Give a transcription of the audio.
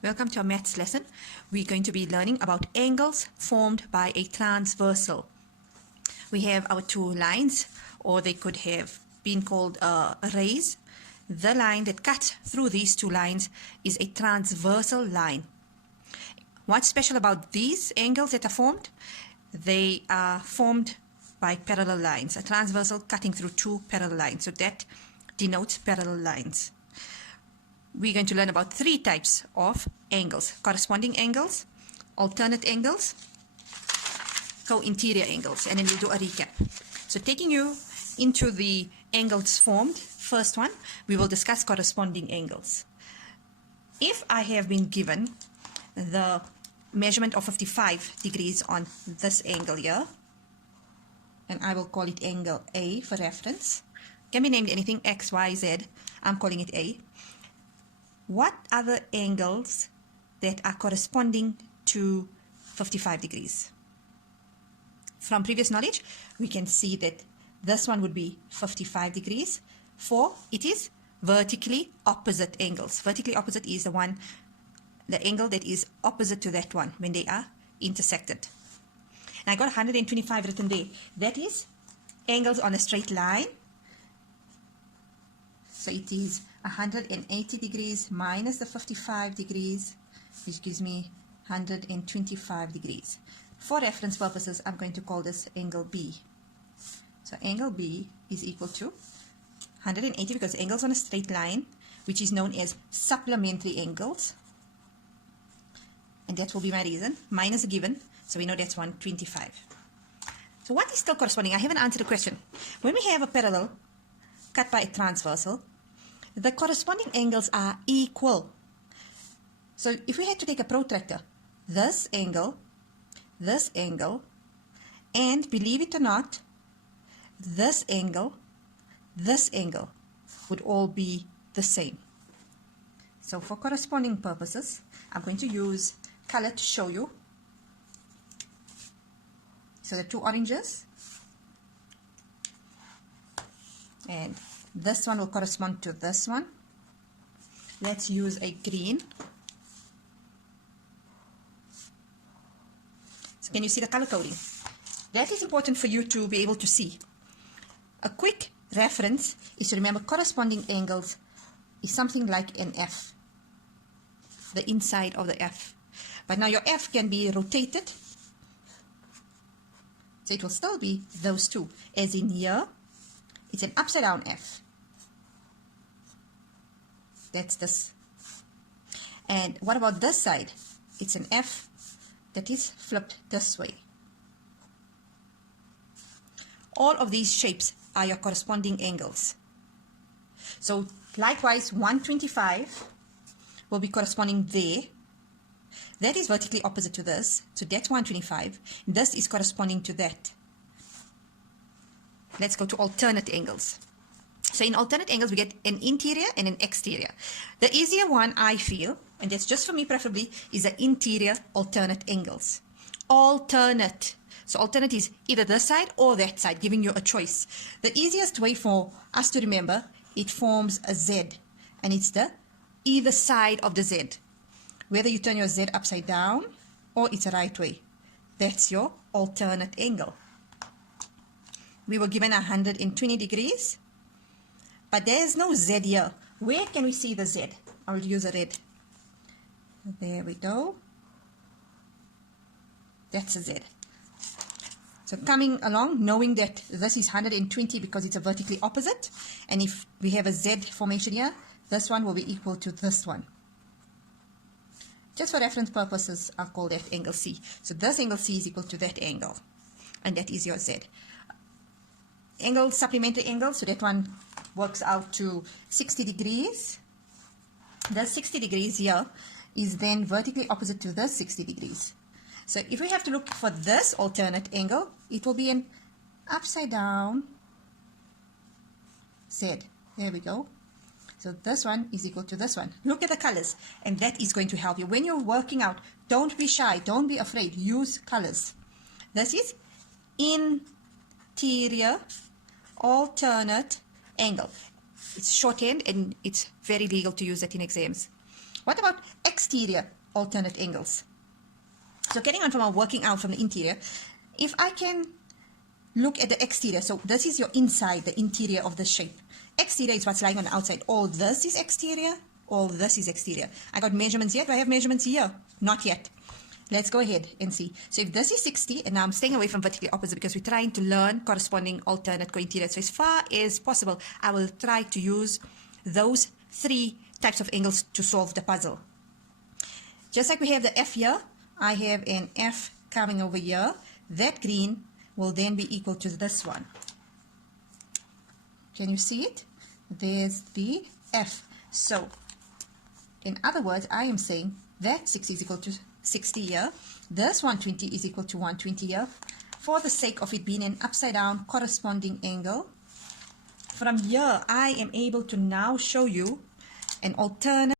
Welcome to our maths lesson. We're going to be learning about angles formed by a transversal. We have our two lines, or they could have been called rays. The line that cuts through these two lines is a transversal line. What's special about these angles that are formed? They are formed by parallel lines, a transversal cutting through two parallel lines. So that denotes parallel lines. We're going to learn about three types of angles: corresponding angles, alternate angles, co-interior angles, and then we'll do a recap. So taking you into the angles formed, first one, we will discuss corresponding angles. If I have been given the measurement of 55 degrees on this angle here, and I will call it angle A for reference. Can be named anything, X, Y, Z. I'm calling it A. What are the angles that are corresponding to 55 degrees? From previous knowledge, we can see that this one would be 55 degrees, for it is vertically opposite angles. Vertically opposite is the angle that is opposite to that one when they are intersected. And I got 125 written there. That is angles on a straight line. So it is 180 degrees minus the 55 degrees, which gives me 125 degrees. For reference purposes, I'm going to call this angle B. So angle B is equal to 180 because angles on a straight line, which is known as supplementary angles. And that will be my reason, minus a given. So we know that's 125. So what is still corresponding? I haven't answered the question. When we have a parallel cut by a transversal, the corresponding angles are equal. So if we had to take a protractor, this angle, and believe it or not, this angle would all be the same. So for corresponding purposes, I'm going to use color to show you. So the two oranges, and this one will correspond to this one. Let's use a green. So can you see the color coding? That is important for you to be able to see. A quick reference is to remember corresponding angles is something like an F, the inside of the F. But now your F can be rotated, so it will still be those two. As in here, it's an upside down F. That's this. And what about this side? It's an F that is flipped this way. All of these shapes are your corresponding angles. So likewise, 125 will be corresponding there. That is vertically opposite to this. So that's 125. This is corresponding to that. Let's go to alternate angles. So in alternate angles, we get an interior and an exterior. The easier one, I feel, and that's just for me preferably, is the interior alternate angles. Alternate. So alternate is either this side or that side, giving you a choice. The easiest way for us to remember, it forms a Z, and it's the either side of the Z. Whether you turn your Z upside down or it's a right way. That's your alternate angle. We were given 120 degrees, but there's no Z here. Where can we see the Z? I will use a red. There we go. That's a Z. So coming along, knowing that this is 120 because it's a vertically opposite, and if we have a Z formation here, this one will be equal to this one. Just for reference purposes, I'll call that angle C. So this angle C is equal to that angle, and that is your Z. Angle, supplementary angle, so that one works out to 60 degrees. The 60 degrees here is then vertically opposite to this 60 degrees. So if we have to look for this alternate angle, it will be an upside down Z. There we go. So this one is equal to this one. Look at the colors, and that is going to help you. When you're working out, don't be shy, don't be afraid. Use colors. This is interior alternate angle. It's shorthand, and it's very legal to use that in exams. What about exterior exterior alternate angles. So getting on from our working out from the interior, if I can look at the exterior, so this is your inside, the interior of the shape. Exterior is what's lying on the outside. All this is exterior, all this is exterior. I got measurements here. Do I have measurements here? Not yet. Let's go ahead and see. So if this is 60, and now I'm staying away from vertically opposite because we're trying to learn corresponding alternate co-interior. So as far as possible, I will try to use those 3 types of angles to solve the puzzle. Just like we have the F here, I have an F coming over here. That green will then be equal to this one. Can you see it? There's the F. So, in other words, I am saying that 60 is equal to 60 here. This 120 is equal to 120 here. For the sake of it being an upside down corresponding angle, from here I am able to now show you an alternate